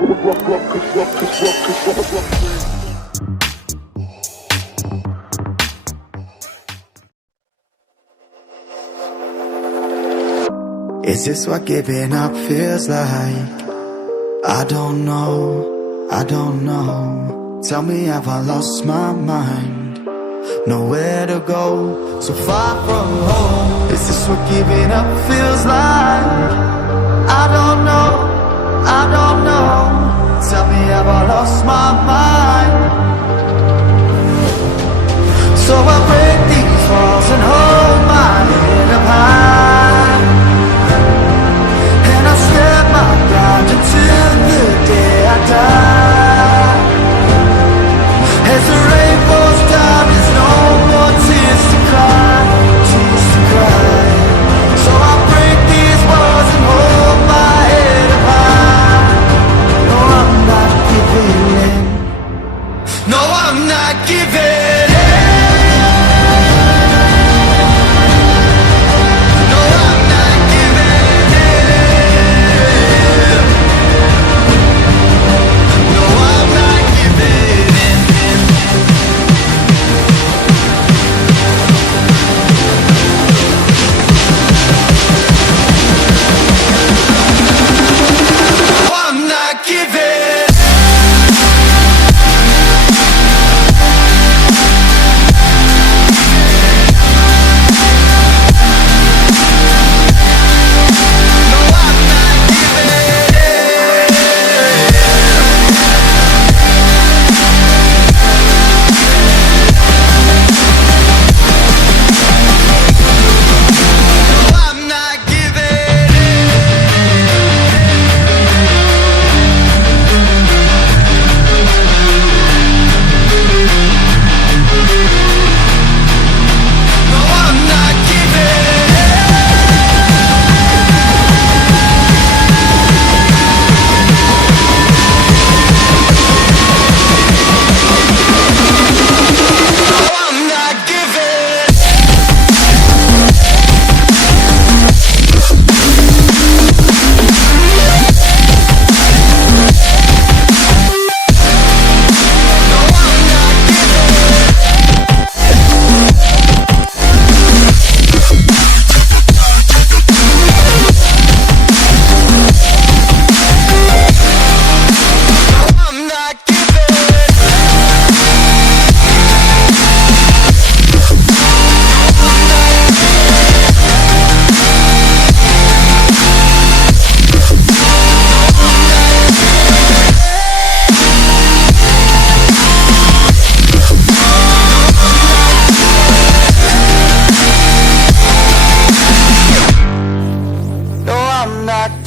Is this what giving up feels like? I don't know, I don't know. Tell me, have I lost my mind? Nowhere to go, so far from home. Is this what giving up feels like? I don't know, I don't know. Tell me, have I lost my mind? So I break these walls and hold my head up high, and I step my ground until the day I die. As the rain falls down, there's no more tears to cry, tears to cry. So I break these walls and hold my head up high. No, I'm not giving in. No, I'm not giving in.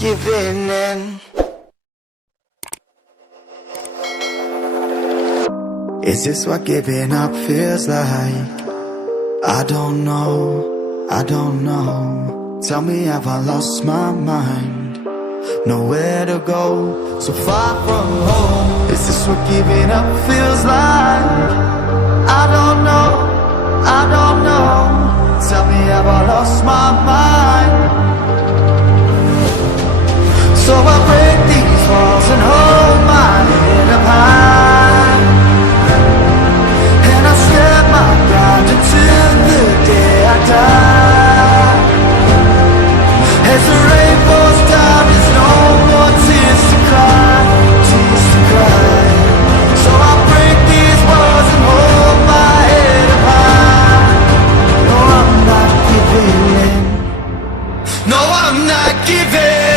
Giving in. Is this what giving up feels like? I don't know, I don't know. Tell me, have I lost my mind? Nowhere to go, so far from home. Is this what giving up feels like? I don't know, I don't know. Tell me, have I lost my mind? So I break these walls and hold my head up high, and I step my ground until the day I die. As the rain falls down, there's no more tears to cry, tears to cry. So I break these walls and hold my head up high. No, I'm not giving in. No, I'm not giving in.